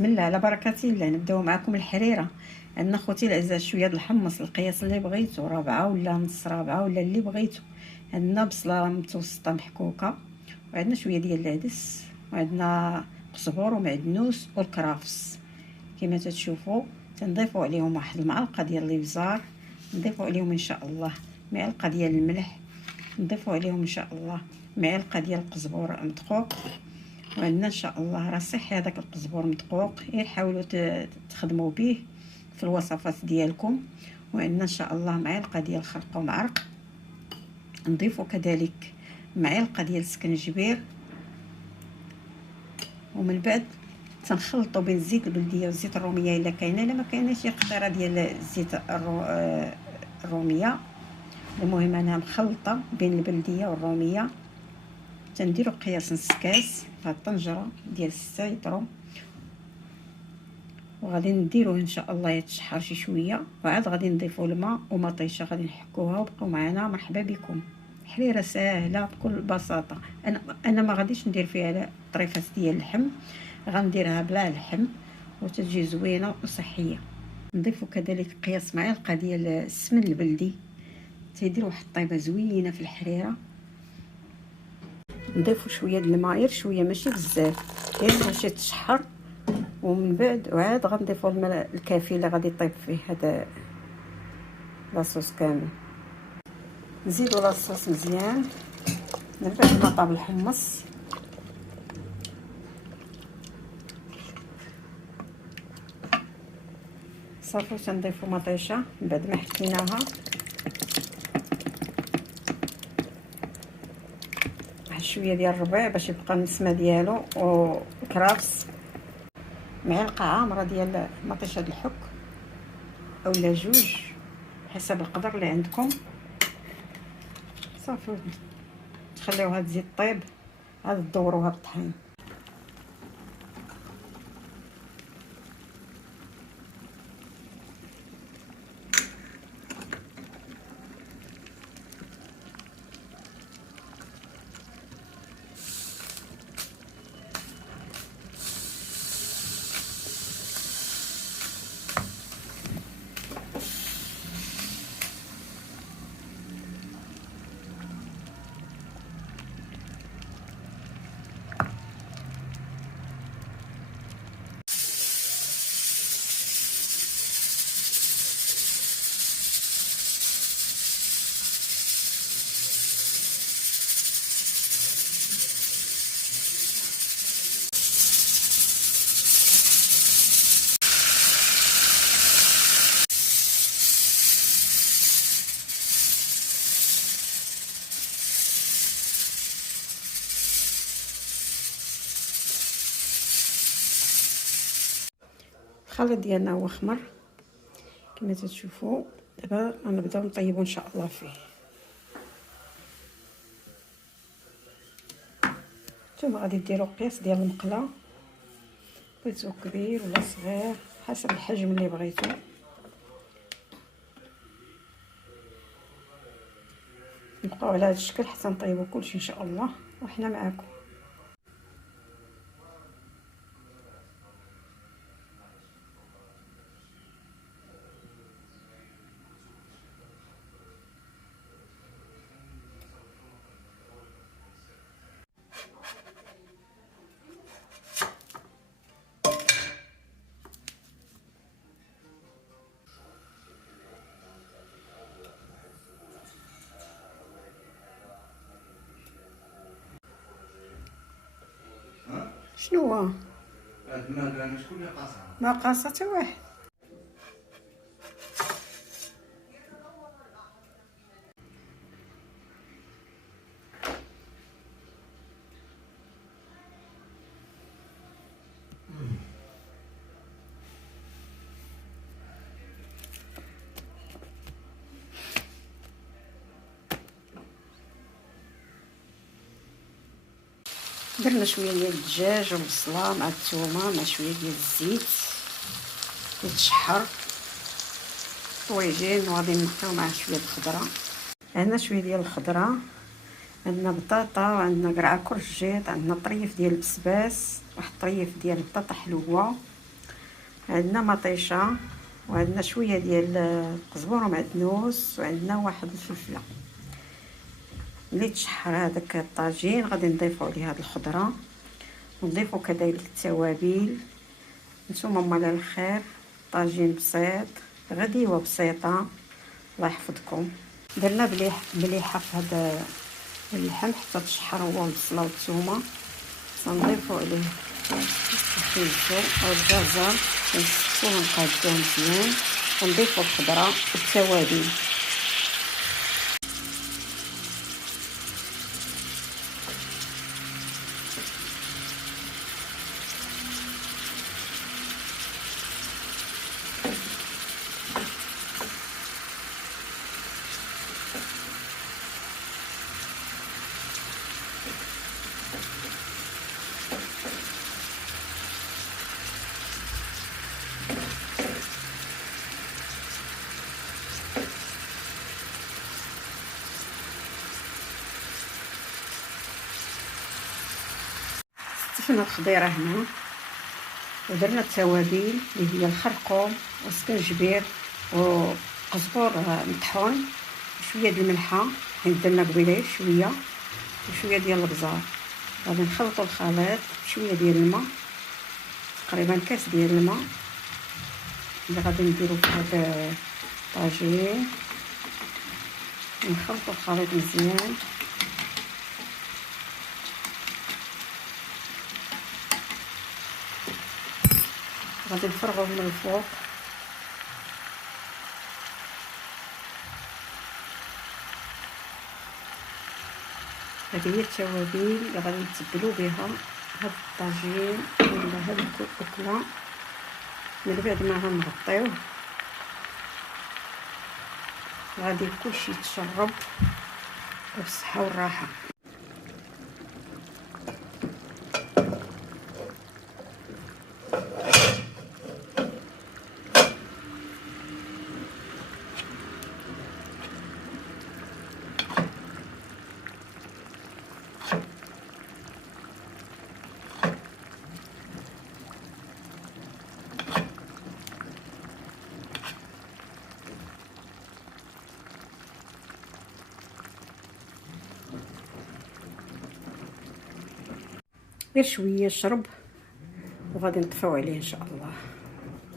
بسم الله على بركه الله. نبداو معكم الحريره. عندنا خوتي الاعزاء شويه د الحمص، القياس اللي بغيتو، ربعه ولا نص ربعه ولا اللي بغيتو. عندنا بصله متوسطه محكوكه، وعندنا شويه ديال العدس، وعندنا قزبر ومعدنوس والكرافس كما تتشوفوا. تنضيفوا عليهم واحد المعلقه ديال الابزار، نضيفوا عليهم ان شاء الله معلقه ديال الملح، نضيفوا عليهم ان شاء الله معلقه ديال القزبر مدقوق. وعندنا ان شاء الله راه صحي هذاك القزبر مدقوق، غير حاولوا تخدموا به في الوصفات ديالكم. وعندنا ان شاء الله معلقه ديال الخرقه ومعرق، نضيفوا كذلك معلقه ديال السكنجبير، ومن بعد تنخلطوا بين الزيت البلديه والزيت الروميه الا كاينه، الا ما كايناش شي قطره ديال الزيت الروميه. المهم انا مخلطه بين البلديه والروميه. تنديروا قياس نص كاس في الطنجره ديال السيترو، وغادي نديروه ان شاء الله يتشحر شي شويه، وعاد غادي نضيفوا الماء ومطيشه، غادي نحكوها وبقوا معنا. مرحبا بكم. حريره ساهله بكل بساطه. انا ما غاديش ندير فيها طريفات ديال اللحم، غنديرها بلا لحم وتجي زوينه وصحيه. نضيفوا كذلك قياس معلقه ديال السمن البلدي، تيدير واحد الطيبه زوينه في الحريره. نضيفوا شويه د الماء، غير شويه ماشي بزاف، غير باش تشحر. ومن بعد وعاد غنضيفوا الماء الكافي اللي غادي يطيب فيه هذا لاصوص كامل. نزيدوا لاصوص مزيان. من بعد ما طاب الحمص صافي تنضيفوا مطيشه من بعد ما حكيناها. واحد شويه ديال الربيع باش يبقى النسمه ديالو، وكرافس، معلقه عامره ديال مطيشه الحك اولا جوج حسب القدر اللي عندكم. صافي تخليوها تزيد طيب، عاد تدوروها بالطحين. الخليط ديالنا هو خمر كما تشوفوا. دابا غنبداو نطيبوا ان شاء الله فيه. نتوما غادي ديروا قياس ديال المقله، بغيتو كبير ولا صغير حسب الحجم اللي بغيتو. نبقاو على هذا الشكل حتى نطيبوا كلشي ان شاء الله وحنا معاكم. شنو هو؟ ما قاصه حتى واحد. درنا شويه ديال الدجاج والبصله مع الثومه مع شويه ديال الزيت يتشحر طويجين، وغادي نقيو معاه شويه الخضره. عندنا شويه ديال الخضره، عندنا بطاطا، وعندنا قرعه كرجيط، عندنا طريف ديال البسباس، واحد الطريف ديال البطاطا حلوه، عندنا مطيشه، وعندنا شويه ديال القزبر ومعدنوس، وعندنا واحد الفلفله. ملي تشحر هذاك الطاجين غادي نضيفوا عليه هاد الخضره، ونضيفوا كذلك التوابل. نتوما مال الخير، طاجين بسيط، غديوه بسيطه، الله يحفظكم. درنا مليحه في هذا اللحم حتى تشحر هو البصله والثومه. تنضيفوا عليه الخيزو او الجزر، كنسقسوه ونقادوه مزيان، ونضيفوا الخضره والتوابل. استفنا الخضيره هنا، ودرنا التوابل اللي هي الخرقوم والسكنجبير وقزبر مطحون، وشويه ديال الملحه حيت درنا قبيله شويه، وشويه ديال الابزار. غادي نخلطوا الخليط بشويه ديال الماء، تقريبا كاس ديال الماء اللي غادي نديرو في هذا الطاجين. نخلطوا الخليط مزيان، غادي نفرغوه من الفوق. هذه هي التوابل اللي غادي نتبلو بها هاد الطاجين ولا هاد الأكلة. من بعد ما غنغطيوه غادي كلشي يتشرب بالصحة والراحة. غير شويه شرب وغادي نطفيو عليه ان شاء الله.